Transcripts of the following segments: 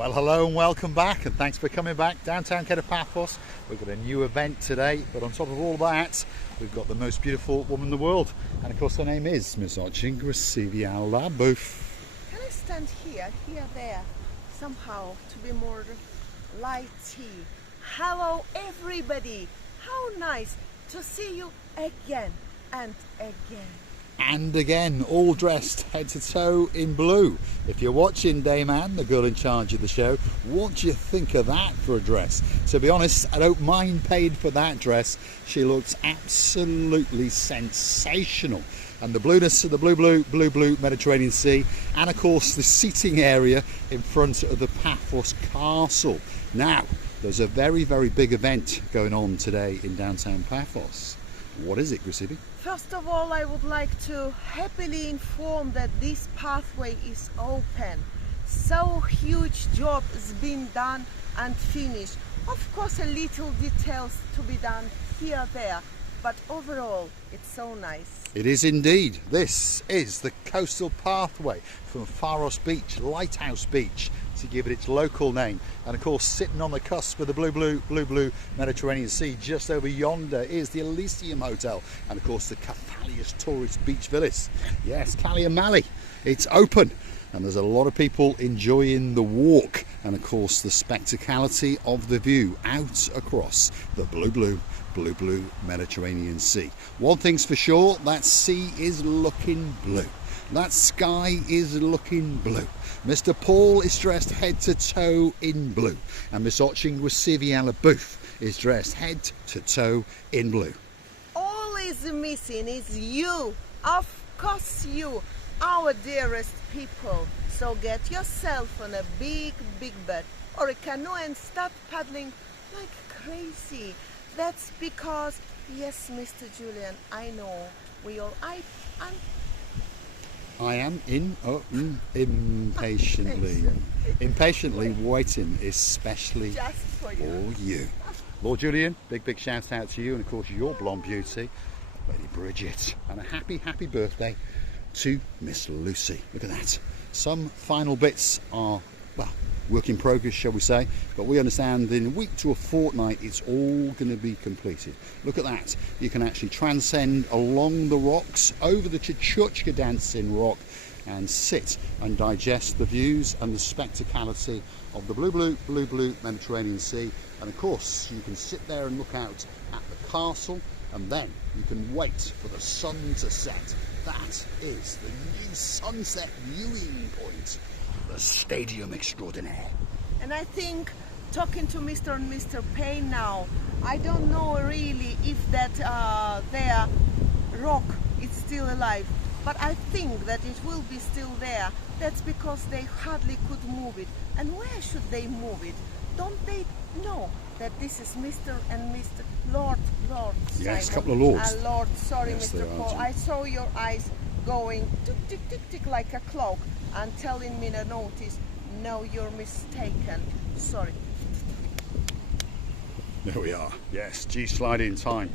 Well, hello and welcome back, and thanks for coming back. Downtown Kato Paphos, we've got a new event today, but on top of all that, we've got the most beautiful woman in the world, and of course her name is Miss Marika. Can I stand here, there, somehow, to be more lighty? Hello everybody, how nice to see you again and again. And again, all dressed head to toe in blue. If you're watching Dame Anne, the girl in charge of the show, what do you think of that for a dress? To be honest, I don't mind paying for that dress. She looks absolutely sensational. And the blueness of the blue Mediterranean Sea, and of course the seating area in front of the Paphos Castle. Now, there's a very, very big event going on today in downtown Paphos. What is it, Grisibi? First of all, I would like to happily inform that this pathway is open. So huge job has been done and finished. Of course, a little details to be done here, there, but overall, it's so nice. It is indeed. This is the coastal pathway from Pharos Beach, Lighthouse Beach, to give it its local name. And of course, sitting on the cusp of the blue Mediterranean Sea, just over yonder is the Elysium Hotel, and of course the Cephalius Tourist Beach Villas. Yes, Mali. It's open, and there's a lot of people enjoying the walk, and of course the spectacality of the view out across the blue Mediterranean Sea. One thing's for sure, that sea is looking blue. That sky is looking blue. Mr. Paul is dressed head to toe in blue, and Miss Grisibi is dressed head to toe in blue. All is missing is you, of course you, our dearest people. So get yourself on a big boat or a canoe and start paddling like crazy. That's because, yes, Mr. Julian, I know I am impatiently waiting, especially just for you. Lord Julian, big shout out to you, and of course your blonde beauty, Lady Bridget, and a happy birthday to Miss Lucy. Look at that. Some final bits are, well, work in progress, shall we say, but we understand in a week to a fortnight it's all going to be completed. Look at that. You can actually transcend along the rocks over the Chuchka Dancing Rock and sit and digest the views and the spectacality of the blue Mediterranean Sea. And of course you can sit there and look out at the castle, and then you can wait for the sun to set. That is the new sunset viewing point, the Stadium Extraordinaire. And I think, talking to Mr. and Mr. Payne now, I don't know really if that their rock is still alive, but I think that it will be still there. That's because they hardly could move it. And where should they move it? Don't they know that this is Mr. and Mr. Lord? Yes, Simon, a couple of lords. Lord, sorry, Yes, Mr. Paul. I saw your eyes going tick like a clock and telling me to notice, no, you're mistaken. Sorry. There we are. Yes, G-slide in time.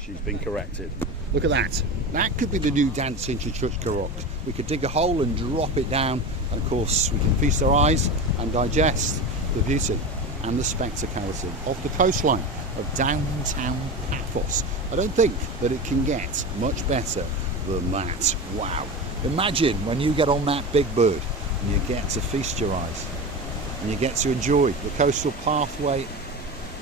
She's been corrected. Look at that. That could be the new dance into Chuchka Rocks. We could dig a hole and drop it down, and of course we can feast our eyes and digest the beauty and the spectacality of the coastline of downtown Paphos. I don't think that it can get much better than that. Wow. Imagine when you get on that big bird and you get to feast your eyes and you get to enjoy the coastal pathway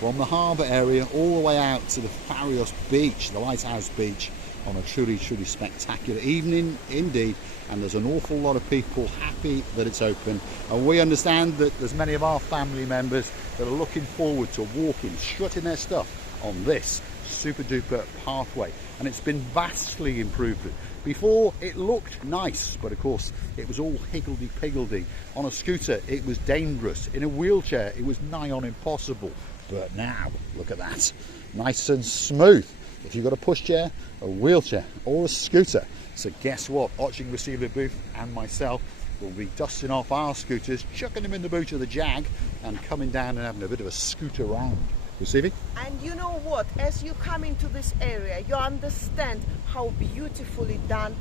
from the harbour area all the way out to the Pharos Beach, the Lighthouse Beach, on a truly spectacular evening indeed. And there's an awful lot of people happy that it's open, and we understand that there's many of our family members that are looking forward to walking, strutting their stuff on this super duper pathway. And it's been vastly improved. Before it looked nice, but of course it was all higgledy-piggledy. On a scooter it was dangerous, in a wheelchair it was nigh on impossible, but now look at that, nice and smooth. If you've got a pushchair, a wheelchair or a scooter. So guess what, Grisibi and myself will be dusting off our scooters, chucking them in the boot of the Jag and coming down and having a bit of a scooter round. Grisibi? And you know what, as you come into this area, you understand how beautifully done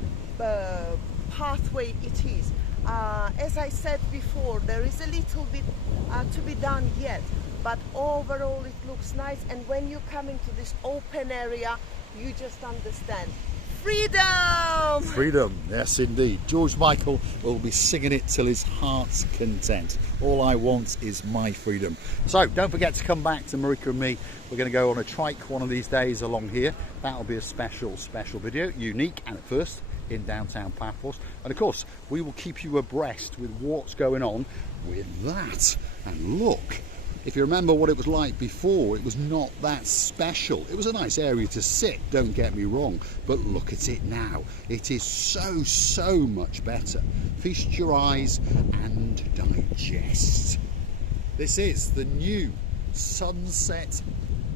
pathway it is. As I said before, there is a little bit to be done yet, but overall it looks nice. And when you come into this open area, you just understand. Freedom! Freedom, yes indeed. George Michael will be singing it till his heart's content. All I want is my freedom. So don't forget to come back to Marika and me. We're going to go on a trike one of these days along here. That'll be a special video, unique and at first in downtown Paphos. And of course, we will keep you abreast with what's going on with that. And look, if you remember what it was like before, it was not that special. It was a nice area to sit, don't get me wrong, but look at it now. It is so much better. Feast your eyes and digest. This is the new sunset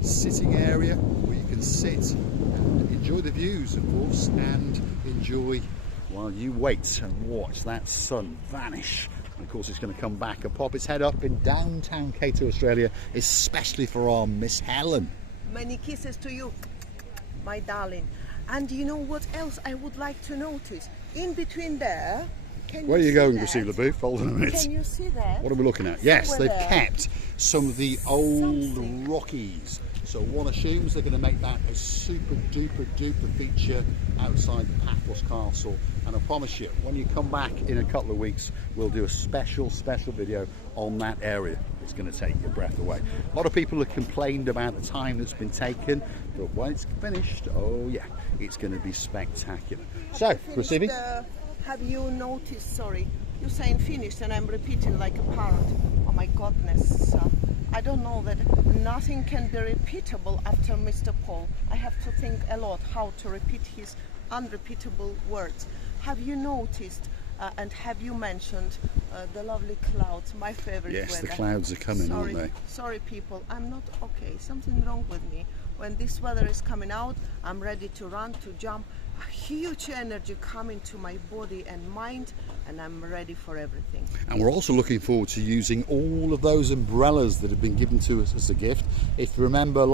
sitting area where you can sit and enjoy the views, of course, and enjoy while you wait and watch that sun vanish. And of course, it's going to come back and pop its head up in downtown Kato, Australia, especially for our Miss Helen. Many kisses to you, my darling. And you know what else I would like to notice? In between there, where are you going, Grisila Booth? Hold on a minute. Can you see that? What are we looking at? Yes, they've there. kept some of the old Rockies. So one assumes they're going to make that a super duper feature outside the Paphos Castle. And I promise you, when you come back in a couple of weeks, we'll do a special video on that area. It's going to take your breath away. A lot of people have complained about the time that's been taken, but when it's finished, oh yeah, it's going to be spectacular. So, Receiving? Have you noticed, sorry, you're saying finished and I'm repeating like a parrot. Oh my goodness. I don't know that nothing can be repeatable after Mr. Paul. I have to think a lot how to repeat his unrepeatable words. Have you noticed and have you mentioned the lovely clouds, my favorite weather? Yes, the clouds are coming, aren't they? Sorry people, I'm not okay. Something wrong with me. When this weather is coming out, I'm ready to run, to jump. A huge energy coming to my body and mind, and I'm ready for everything. And we're also looking forward to using all of those umbrellas that have been given to us as a gift. If you remember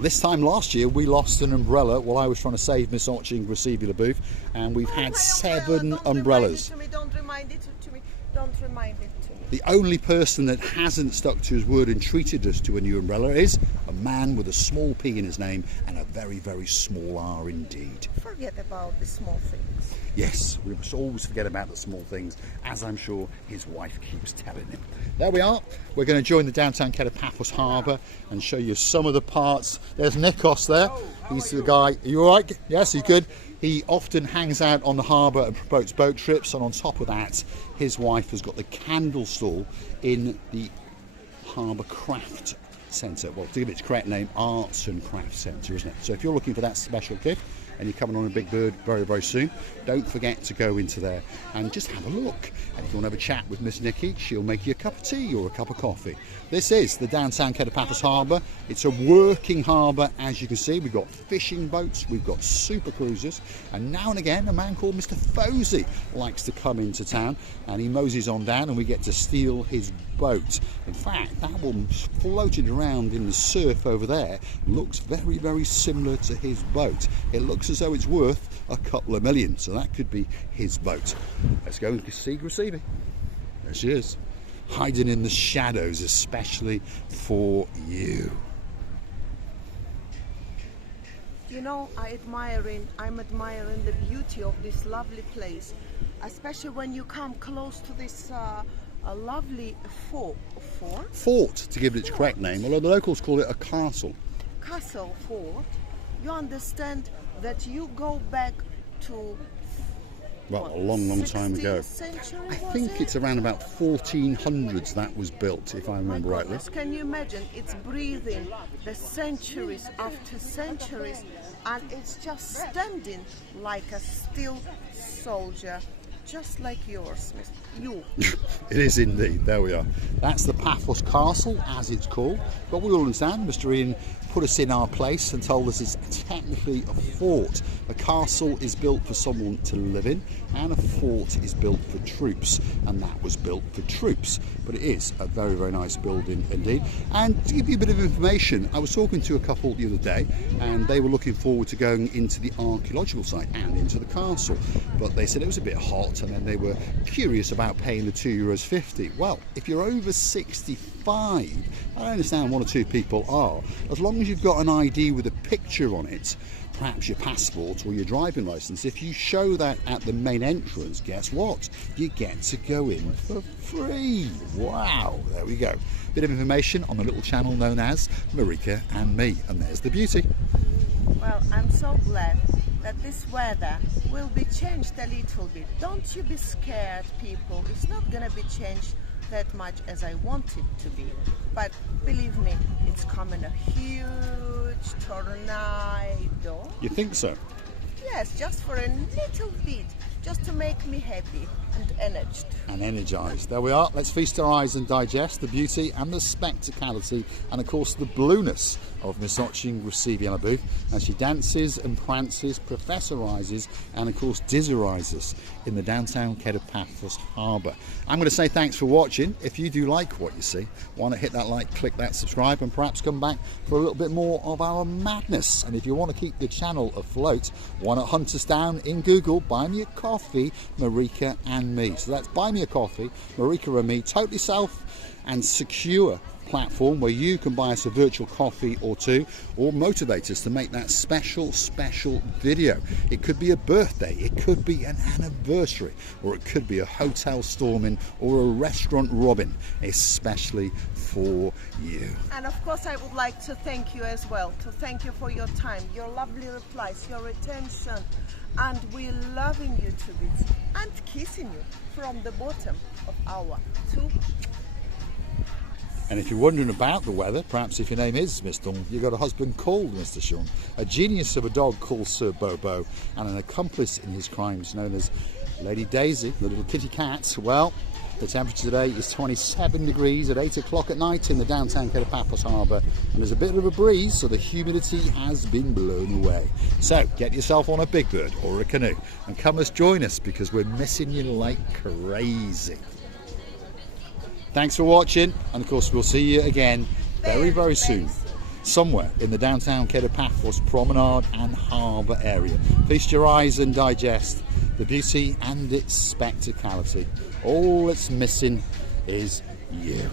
this time last year, we lost an umbrella while I was trying to save Miss Archie and Grisila Booth, and we've had 7 umbrellas. Don't remind it to me. Don't remind it to me. The only person that hasn't stuck to his word and treated us to a new umbrella is a man with a small P in his name and a very small R indeed. Forget about the small things. Yes, we must always forget about the small things, as I'm sure his wife keeps telling him. There we are. We're going to join the downtown Kato Paphos Harbour and show you some of the parts. There's Nikos there. He's the guy. Are you all right? Yes, he's good. He often hangs out on the harbour and promotes boat trips, and on top of that, his wife has got the candle stall in the Harbour Craft Centre. Well, to give it its correct name, Arts and Crafts Centre, isn't it? So if you're looking for that special gift, and you're coming on a Big Bird very soon, don't forget to go into there and just have a look. And if you want to have a chat with Miss Nikki, she'll make you a cup of tea or a cup of coffee. This is the downtown Kato Paphos Harbour. It's a working harbour, as you can see. We've got fishing boats, we've got super cruisers, and now and again a man called Mr. Fosey likes to come into town, and he moseys on down and we get to steal his boat. In fact, that one floating around in the surf over there looks very similar to his boat. It looks as though it's worth a couple of million, so that could be his boat. Let's go and see Grisila. There she is, hiding in the shadows, especially for you. You know, I'm admiring the beauty of this lovely place, especially when you come close to this lovely fort, to give it its correct name, although the locals call it a castle. Castle fort. You understand that you go back to a long time ago. Century, I think it's around about 1400s that was built, if I remember rightly. Can you imagine? It's breathing the centuries after centuries, and it's just standing like a still soldier, just like yours, you. It is indeed. There we are. That's the Paphos Castle, as it's called. But we all understand Mr. Ian put us in our place and told us it's technically a fort. A castle is built for someone to live in, and a fort is built for troops, and that was built for troops. But it is a very, very nice building indeed. And to give you a bit of information, I was talking to a couple the other day, and they were looking forward to going into the archaeological site and into the castle, but they said it was a bit hot, and then they were curious about paying the €2.50. Well, if you're over 65, I understand one or two people are, as long as you've got an ID with a picture on it, perhaps your passport or your driving licence, if you show that at the main entrance, guess what? You get to go in for free. Wow, there we go. Bit of information on the little channel known as Marika and Me, and there's the beauty. Well, I'm so glad that this weather will be changed a little bit. Don't you be scared, people. It's not gonna be changed that much as I want it to be. But believe me, it's coming a huge tornado. You think so? Yes, just for a little bit, just to make me happy and energized. And energised. There we are. Let's feast our eyes and digest the beauty and the spectacality and of course the blueness of Miss Oching Rusiviana as she dances and prances, professorises and of course dizzerises in the downtown Kato Paphos Harbour. I'm going to say thanks for watching. If you do like what you see, why not hit that like, click that subscribe and perhaps come back for a little bit more of our madness. And if you want to keep the channel afloat, why not hunt us down in Google, buy me a coffee, Marika and Me. So that's buy me a coffee, Marika and Me, totally self and secure platform where you can buy us a virtual coffee or two, or motivate us to make that special video. It could be a birthday, it could be an anniversary, or it could be a hotel storming or a restaurant robbing, especially for you. And of course I would like to thank you as well, to thank you for your time, your lovely replies, your attention, and we're loving you to bits and kissing you from the bottom of our two. And if you're wondering about the weather, perhaps if your name is Mr. You've got a husband called Mr. Sean, a genius of a dog called Sir Bobo, and an accomplice in his crimes known as Lady Daisy, the little kitty cat. Well, the temperature today is 27 degrees at 8 o'clock at night in the downtown Kato Paphos Harbour, and there's a bit of a breeze, so the humidity has been blown away. So get yourself on a big bird or a canoe and come join us, because we're missing you like crazy. Thanks for watching, and of course we'll see you again very soon, somewhere in the downtown Kato Paphos promenade and harbour area. Feast your eyes and digest the beauty and its spectacality. All that's missing is you.